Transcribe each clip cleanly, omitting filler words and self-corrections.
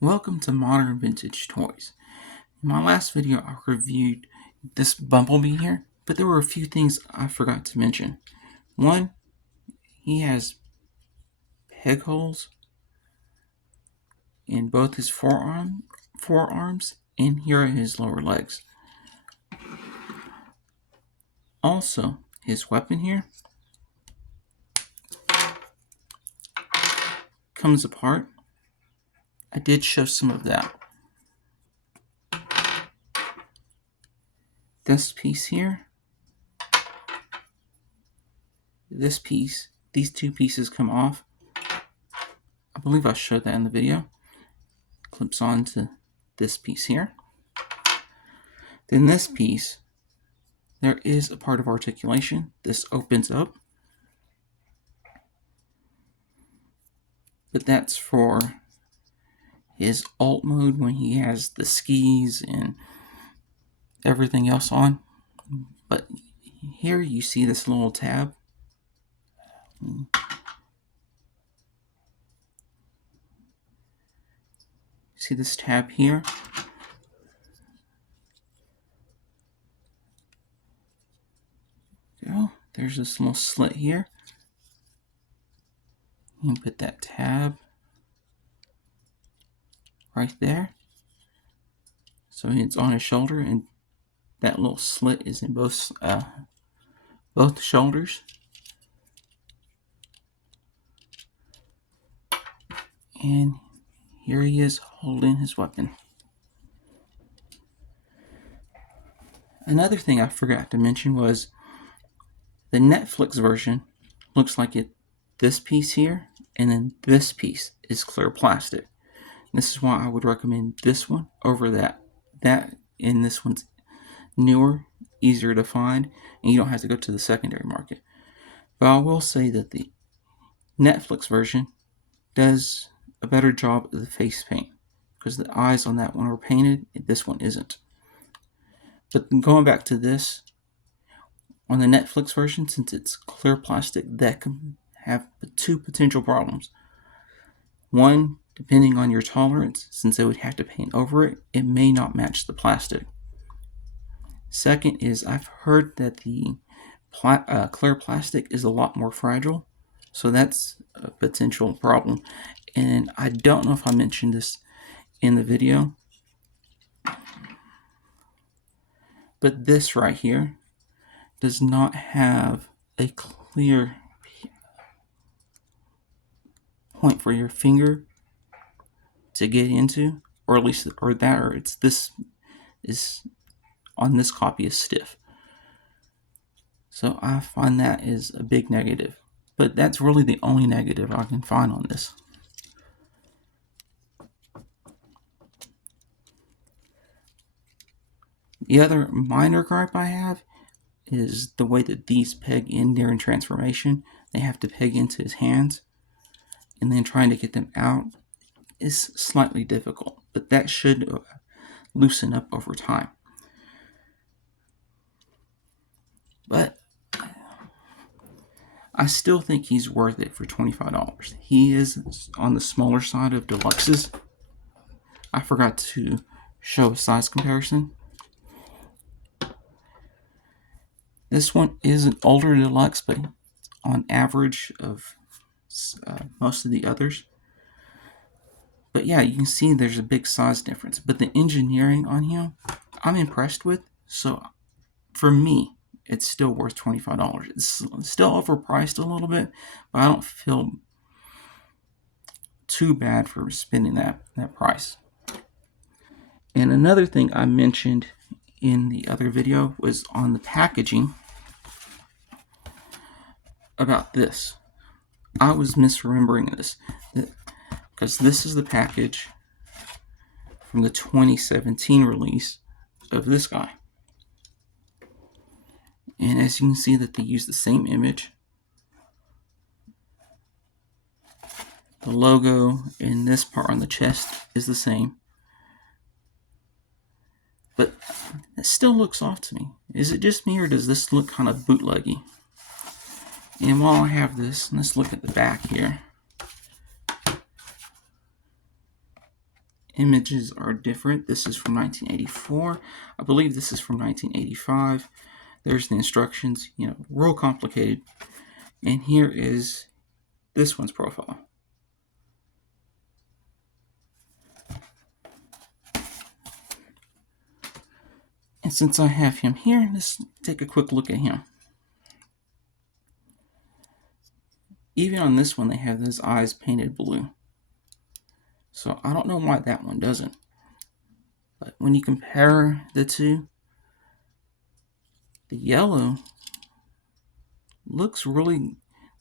Welcome to Modern Vintage Toys. In my last video I reviewed this Bumblebee here, but there were a few things I forgot to mention. One, he has peg holes in both his forearms and here are his lower legs. Also, his weapon here comes apart. I did show some of that. This piece here, this piece, these two pieces come off. I believe I showed that in the video. Clips on to this piece here. Then this piece, there is a part of articulation. This opens up. But that's for his alt mode when he has the skis and everything else on. But here you see this little tab. See this tab here? There's this little slit here. You can put that tab right there. So it's on his shoulder, and that little slit is in both shoulders. And here he is holding his weapon. Another thing I forgot to mention was the Netflix version looks like this piece here, and then this piece is clear plastic. This is why I would recommend this one over that. And this one's newer, easier to find, and you don't have to go to the secondary market. But I will say that the Netflix version does a better job of the face paint because the eyes on that one are painted, and this one isn't. But going back to this, on the Netflix version, since it's clear plastic, that can have two potential problems. One, depending on your tolerance, since they would have to paint over it, it may not match the plastic. Second is I've heard that the clear plastic is a lot more fragile, so that's a potential problem. And I don't know if I mentioned this in the video, but this right here does not have a clear point for your finger to get into, or at least, or it's this is on this copy is stiff. So I find that is a big negative, but that's really the only negative I can find on this. The other minor gripe I have is the way that these peg in during transformation. They have to peg into his hands, and then trying to get them out is slightly difficult, but that should loosen up over time. But I still think he's worth it for $25. He is on the smaller side of deluxes. I forgot to show a size comparison. This one is an older deluxe, but on average of most of the others. But yeah, you can see there's a big size difference. But the engineering on him, I'm impressed with. So for me, it's still worth $25. It's still overpriced a little bit, but I don't feel too bad for spending that price. And another thing I mentioned in the other video was on the packaging about this. I was misremembering this because this is the package from the 2017 release of this guy. And as you can see that they use the same image. The logo in this part on the chest is the same. But it still looks off to me. Is it just me, or does this look kind of bootleggy? And while I have this, let's look at the back here. images are different. This is from 1984. I believe this is from 1985. There's the instructions, real complicated. And here is this one's profile. And since I have him here, let's take a quick look at him. Even on this one, they have his eyes painted blue. So I don't know why that one doesn't. But when you compare the two, the yellow looks really,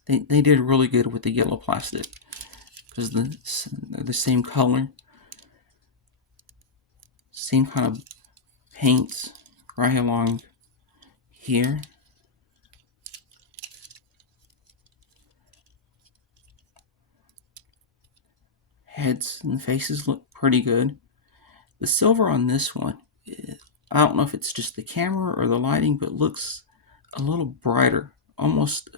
they did really good with the yellow plastic. Because they're the same color, same kind of paints right along here. Heads and faces look pretty good. The silver on this one, I don't know if it's just the camera or the lighting, but looks a little brighter, almost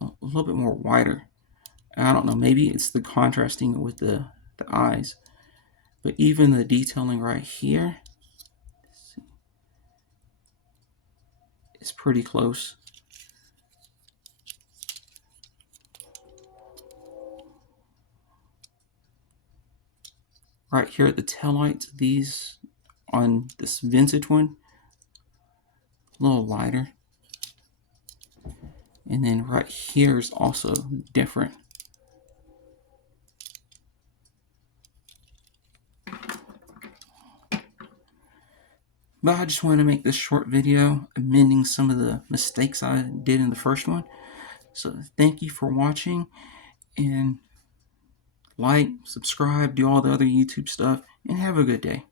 a little bit more whiter. I don't know, maybe it's the contrasting with the eyes. But even the detailing right here is pretty close. Right here at the taillights, these on this vintage one, a little lighter. And then right here is also different. But I just wanted to make this short video amending some of the mistakes I did in the first one. So thank you for watching, and like, subscribe, do all the other YouTube stuff, and have a good day.